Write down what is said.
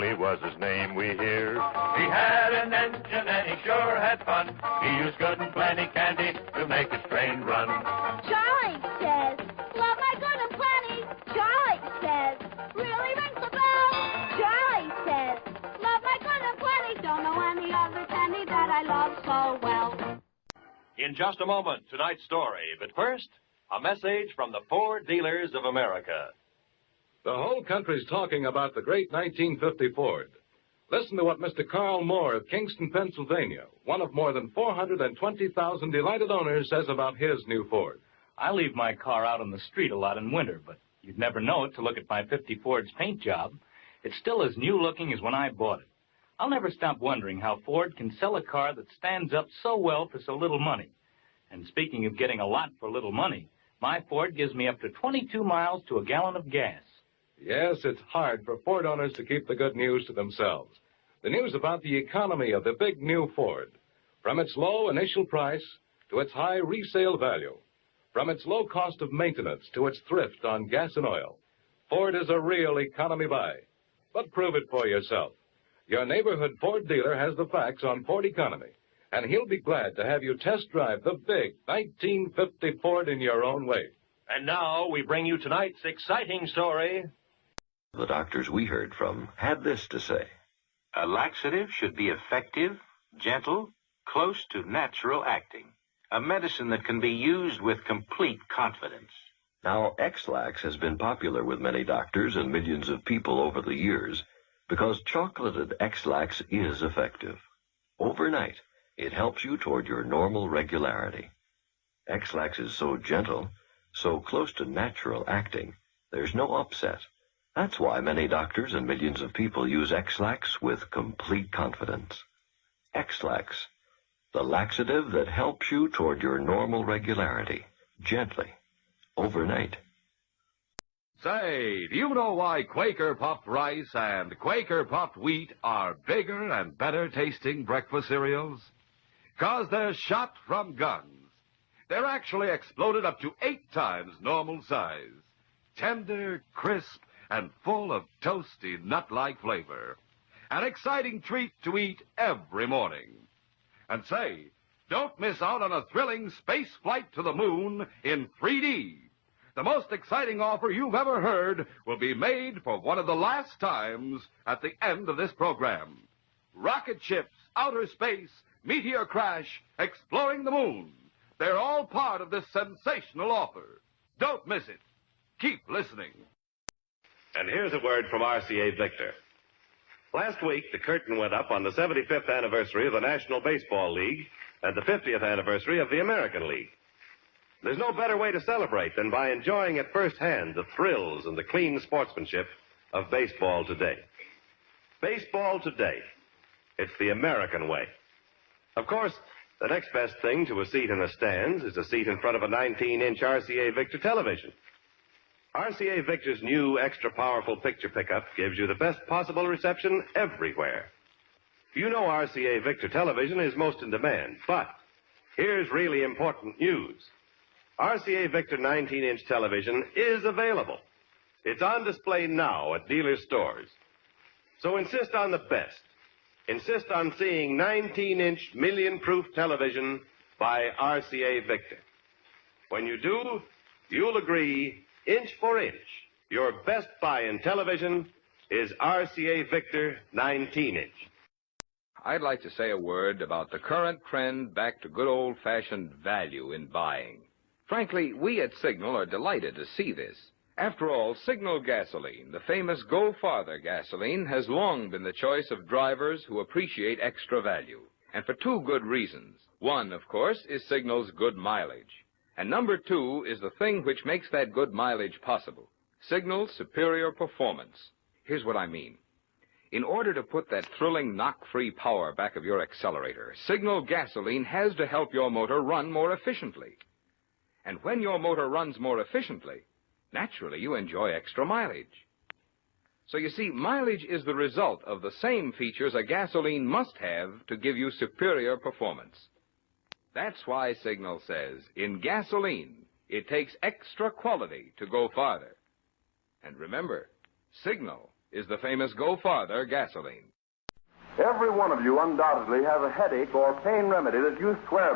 Charlie was his name, we hear. He had an engine and he sure had fun. He used good and plenty candy to make his train run. Charlie says, love my good and plenty. Charlie says, really rings the bell. Charlie says, love my good and plenty. Don't know any other candy that I love so well. In just a moment, tonight's story. But first, a message from the Ford Dealers of America. The whole country's talking about the great 1950 Ford. Listen to what Mr. Carl Moore of Kingston, Pennsylvania, one of more than 420,000 delighted owners, says about his new Ford. I leave my car out on the street a lot in winter, but you'd never know it to look at my 50 Ford's paint job. It's still as new-looking as when I bought it. I'll never stop wondering how Ford can sell a car that stands up so well for so little money. And speaking of getting a lot for little money, my Ford gives me up to 22 miles to a gallon of gas. Yes, it's hard for Ford owners to keep the good news to themselves. The news about the economy of the big new Ford. From its low initial price to its high resale value. From its low cost of maintenance to its thrift on gas and oil. Ford is a real economy buy. But prove it for yourself. Your neighborhood Ford dealer has the facts on Ford economy. And he'll be glad to have you test drive the big 1950 Ford in your own way. And now we bring you tonight's exciting story. The doctors we heard from had this to say. A laxative should be effective, gentle, close to natural acting. A medicine that can be used with complete confidence. Now, X-Lax has been popular with many doctors and millions of people over the years because chocolated X-Lax is effective. Overnight, it helps you toward your normal regularity. X-Lax is so gentle, so close to natural acting, there's no upset. That's why many doctors and millions of people use X-Lax with complete confidence. X-Lax, the laxative that helps you toward your normal regularity, gently, overnight. Say, do you know why Quaker puffed rice and Quaker puffed wheat are bigger and better tasting breakfast cereals? 'Cause they're shot from guns. They're actually exploded up to 8 times normal size. Tender, crisp, and full of toasty, nut-like flavor. An exciting treat to eat every morning. And say, don't miss out on a thrilling space flight to the moon in 3D. The most exciting offer you've ever heard will be made for one of the last times at the end of this program. Rocket ships, outer space, meteor crash, exploring the moon. They're all part of this sensational offer. Don't miss it. Keep listening. And here's a word from RCA Victor. Last week, the curtain went up on the 75th anniversary of the National Baseball League and the 50th anniversary of the American League. There's no better way to celebrate than by enjoying at first hand the thrills and the clean sportsmanship of baseball today. Baseball today. It's the American way. Of course, the next best thing to a seat in the stands is a seat in front of a 19-inch RCA Victor television. RCA Victor's new extra-powerful picture pickup gives you the best possible reception everywhere. You know RCA Victor television is most in demand, but here's really important news. RCA Victor 19-inch television is available. It's on display now at dealer stores. So insist on the best. Insist on seeing 19-inch million-proof television by RCA Victor. When you do, you'll agree, inch for inch, your best buy in television is RCA Victor 19-inch. I'd like to say a word about the current trend back to good old-fashioned value in buying. Frankly, we at Signal are delighted to see this. After all, Signal gasoline, the famous Go Farther gasoline, has long been the choice of drivers who appreciate extra value. And for 2 good reasons. One, of course, is Signal's good mileage. And number 2 is the thing which makes that good mileage possible. Signal's superior performance. Here's what I mean. In order to put that thrilling knock-free power back of your accelerator, Signal gasoline has to help your motor run more efficiently. And when your motor runs more efficiently, naturally you enjoy extra mileage. So you see, mileage is the result of the same features a gasoline must have to give you superior performance. That's why Signal says, in gasoline, it takes extra quality to go farther. And remember, Signal is the famous Go Farther gasoline. Every one of you undoubtedly has a headache or pain remedy that you swear